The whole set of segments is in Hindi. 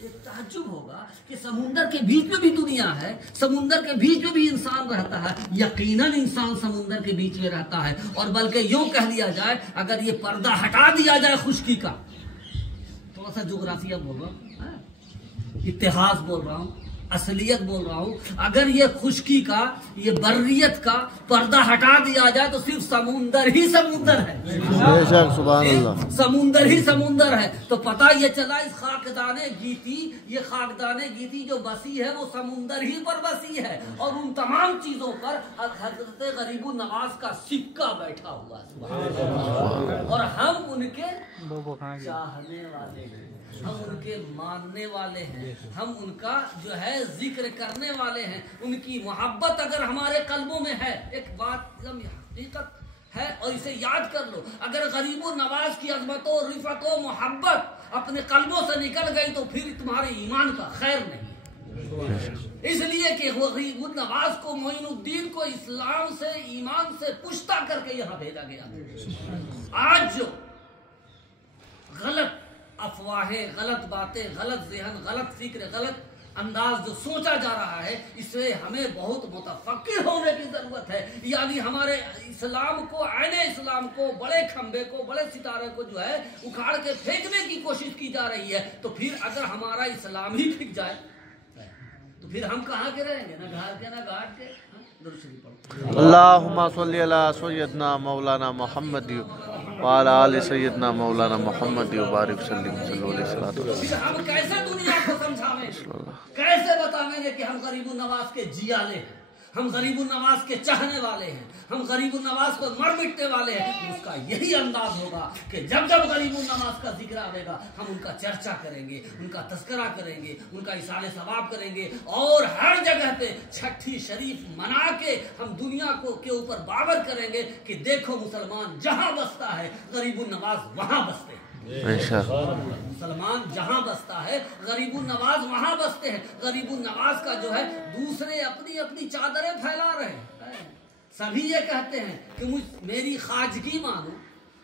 एक ताज्जुब होगा कि समुंदर के बीच में भी दुनिया है, समुंदर के बीच में भी इंसान रहता है। यकीनन इंसान समुंदर के बीच में रहता है। और बल्कि यूं कह लिया जाए, अगर ये पर्दा हटा दिया जाए खुश्की का, थोड़ा सा जोग्राफिया बोल रहा हूँ, इतिहास बोल रहा हूँ, असलियत बोल रहा हूँ, अगर ये खुश्की का, ये बर्रियत का पर्दा हटा दिया जाए तो सिर्फ समुंदर ही समुंदर है। सुभान अल्लाह, समुंदर ही समुंदर है। तो पता ये चला इस खाकदाने गीती, ये खाकदाने गीती जो बसी है वो समुंदर ही पर बसी है। और उन तमाम चीजों पर हजरत गरीबुन नवाज का सिक्का बैठा हुआ है। और हम उनके चाहने वाले हैं, हम उनके मानने वाले हैं, हम उनका जो है जिक्र करने वाले हैं। उनकी मोहब्बत अगर हमारे कल्बों में है, एक बात हकीकत है और इसे याद कर लो, अगर गरीबुन नवाज की अज़मतों, रिफ़तों, मोहब्बत अपने कल्बों से निकल गई तो फिर तुम्हारे ईमान का खैर नहीं। इसलिए कि गरीबुन नवाज को, मोइनुद्दीन को इस्लाम से, ईमान से पुश्ता करके यहाँ भेजा गया। आज जो गलत अफवाहें, गलत बातें, गलत ज़हन, गलत फिक्र, गलत अंदाज जो सोचा जा रहा है, इससे हमें बहुत मुतफक्किर होने की जरूरत है। यानी हमारे इस्लाम को, आईने इस्लाम को, बड़े खंबे को, बड़े सितारे को जो है उखाड़ के फेंकने की कोशिश की जा रही है। तो फिर अगर हमारा इस्लाम ही फिक जाए तो फिर हम कहाँ के रहेंगे, ना घर के ना घाट के। अल्लाहुम्मा सल्ली अला सय्यदना मौलाना मोहम्मद व अला आलि सय्यदना मौलाना मोहम्मद व बारिक सल्लल्लाहु अलैहि वसल्लम। हम कैसे दुनिया को समझावें, कैसे बतावेंगे कि हम गरीबुन नवाज के जियाले हैं, हम गरीबुन नवाज के चाहने वाले हैं, हम गरीबुन नवाज को मर मिटने वाले हैं। उसका यही अंदाज होगा कि जब जब गरीबुन नवाज का जिक्र आएगा हम उनका चर्चा करेंगे, उनका तस्करा करेंगे, उनका इसाले सवाब करेंगे और हर जगह पे छठी शरीफ मना के हम दुनिया को के ऊपर बावर करेंगे कि देखो मुसलमान जहां बसता है गरीबुन नवाज वहां बसते हैं। मुसलमान जहां बसता है गरीबुन नवाज वहां बसते हैं। गरीबुन नवाज का जो है दूसरे अपनी अपनी चादरें फैला रहे हैं। सभी ये कहते हैं कि मेरी खाजगी मानो,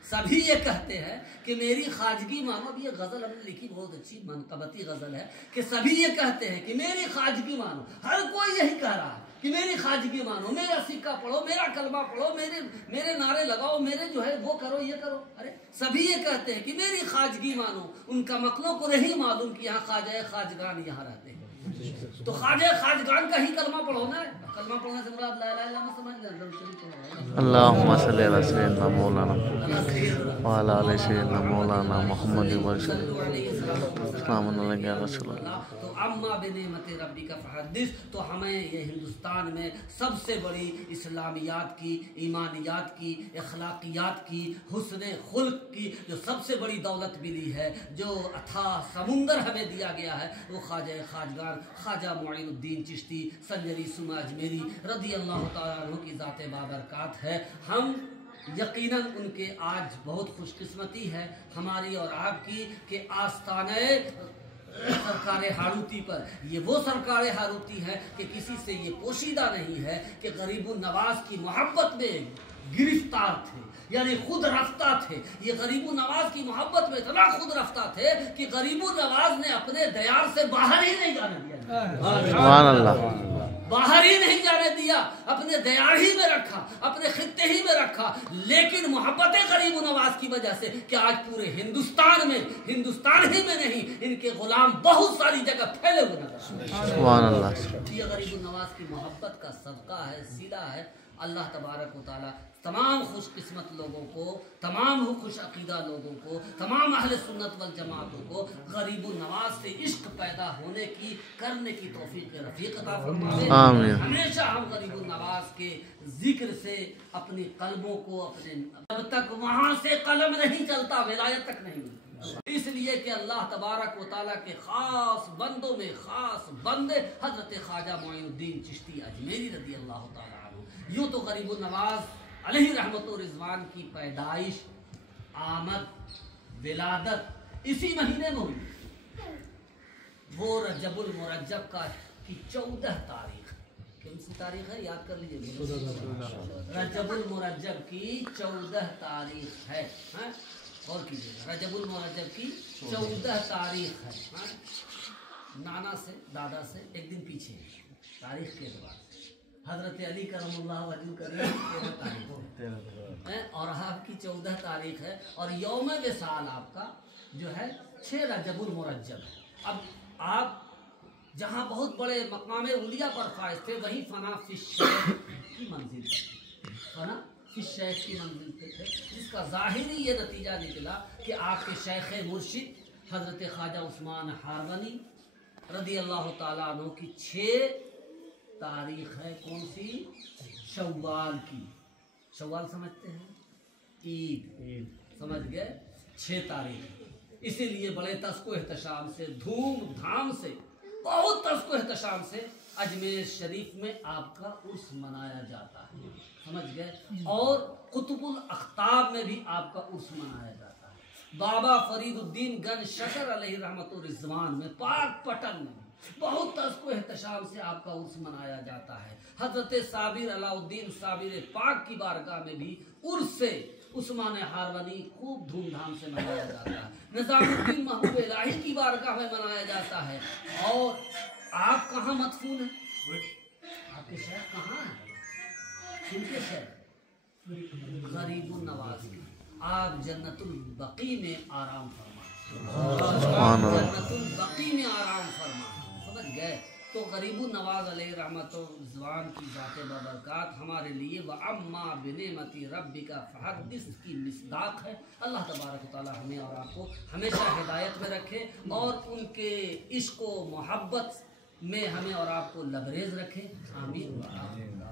सभी ये कहते हैं कि मेरी खाजगी मानो। अब ये गजल हमने लिखी, बहुत अच्छी मनकबती गजल है कि सभी ये कहते हैं कि मेरी खाजगी मानो। हर कोई यही कह रहा है कि मेरी खाजगी मानो, मेरा सिक्का पढ़ो, मेरा कलमा पढ़ो, मेरे नारे लगाओ, मेरे जो है वो करो, ये करो। अरे सभी ये कहते हैं कि मेरी खाजगी मानो, उनका मकलों को नहीं मालूम कि यहाँ ख्वाजा खाजगान यहाँ रहते हैं। तो ख्वाजा खाजगान का ही कलमा पढ़ो ना। कलमा पढ़ने से मुराद ला इलाहा इल्लल्लाह समझ लें। अल्लाहुम्मा सल्ली अला सय्यदना मौलाना व अला आलि सय्यदना मौलाना मोहम्मद व बारिक सल्लल्लाहु अलैहि वसल्लम। तो अम्मा बिनेमत रब्बी का फहदिस, तो हमें ये हिंदुस्तान में सबसे बड़ी इस्लामियात की, ईमानियात की, अखलाकियात की, हुस्न खुल्क की जो सबसे बड़ी दौलत मिली है, जो अथाह समुंदर हमें दिया गया है, वो ख्वाजा खाजगान ख्वाजा मोइनुद्दीन चिश्ती संजरी सुमा अजमेरी रज़ी अल्लाह तआला अन्हु की ज़ाते बाबरकात है। हम यकीनन उनके आज बहुत खुशकिस्मती है हमारी और आपकी कि आस्ताने सरकारे हारूती पर, ये वो सरकारे हारूती है कि किसी से ये पोशीदा नहीं है कि गरीबुन नवाज की मोहब्बत में गिरफ्तार थे, यानी खुद रफ्ता थे। ये गरीबुन नवाज की मोहब्बत में इतना खुद रफ्ता थे कि गरीबुन नवाज ने अपने दयार से बाहर ही नहीं जाने दिया। सुभान अल्लाह, बाहर ही नहीं जाने दिया, अपने दयार ही में रखा, अपने खित्ते ही में रखा। लेकिन मोहब्बत गरीबुन नवाज की वजह से कि आज पूरे हिंदुस्तान में, हिंदुस्तान ही में नहीं, इनके गुलाम बहुत सारी जगह फैले हुए नजर। सुभान अल्लाह, ये गरीबुन नवाज की मोहब्बत का सदका है, सीला है। अल्लाह तबारक व तआला तमाम खुशकिस्मत लोगों को, तमाम खुश अकीदा लोगों को, तमाम अहले सुन्नत वल जमातों को गरीबुन नवाज से इश्क पैदा होने की, करने की तौफीक रफ़ीक अता फरमाए। आमीन। हमेशा हम गरीबुन नवाज के जिक्र से अपने कल्बों को, अपने जब तक वहाँ से कलम नहीं चलता विलायत तक नहीं मिलती। इसलिए कि अल्लाह तबारक व तआला के खास बंदों में खास बंदे हजरत ख्वाजा मोइनुद्दीन चिश्ती अजमेरी रज़ी अल्लाह तआला अन्हु। यूँ तो गरीबुन नवाज अलैहि रहमत व रिज़वान की पैदाइश, आमद, विलादत इसी महीने में हुई। वो रजबुल मुरज्जब का की 14 तारीख, कौन सी तारीख है याद कर लीजिए, रजबुल मुरज्जब की 14 तारीख है। और कीजिएगा, रजबुल मुरज्जब की 14 तारीख है। नाना से दादा से एक दिन पीछे तारीख के एतबार से हजरत अली करमुल्लाह वजहू करीम 13 तारीख है और आपकी 14 तारीख है और यौम विसाल आपका जो है 6 रजबुल मुरज्जब है। अब आप जहाँ बहुत बड़े मकाम उलिया पर फायज थे वहीं फना फिश की मंजिल पर फना फिश शेख की मंजिल पे थे, जिसका ज़ाहिरी ये नतीजा निकला कि आपके शेख मुर्शिद हजरत ख्वाजा उस्मान हारवनी रदी अल्लाह ताला अन्हु की 6 तारीख है। कौन सी? शव्वाल की। शव्वाल समझते हैं? ईद समझ गए? 6 तारीख। इसीलिए बड़े तस्को एहतशाम से धूमधाम से बहुत तस्को एहतशाम से अजमेर शरीफ में आपका उर्स मनाया जाता है। समझ गए? और कुतुबुल अख्ताब में भी आपका उर्स मनाया जाता है। बाबा फरीदुद्दीन गन शकर अलैहि रहमतुर रिजवान में पाक पटन में बहुत तस्को एहतशाम से आपका उर्स मनाया जाता है। हजरत साबिर अलाउद्दीन साबिर पाक की बारगाह में भी उर्स से उस्मान हारवनी खूब धूमधाम से मनाया जाता है। निजामुद्दीन महबूब इलाही की बारगाह में मनाया जाता है। और आप कहाँ मदफून हैं? आपके शहर कहाँ है? किनके शहर? गरीबुन नवाज। आप जन्नतुल बकी में आराम फरमा, जन्नतुल बकी में आराम फरमा। समझ गए? तो गरीबुन नवाज अलैहि रहमतुर रिज़वान की ज़ाते बबरकात हमारे लिए व अम्मा बिनेमती रब्बिका फहद्दिस की मिसदाक है। अल्लाह तबारक व तआला हमें और आपको हमेशा हिदायत में रखे और उनके इश्क व मोहब्बत में हमें और आपको लबरेज रखे। आमीन। अल्हम्दुलिल्लाह।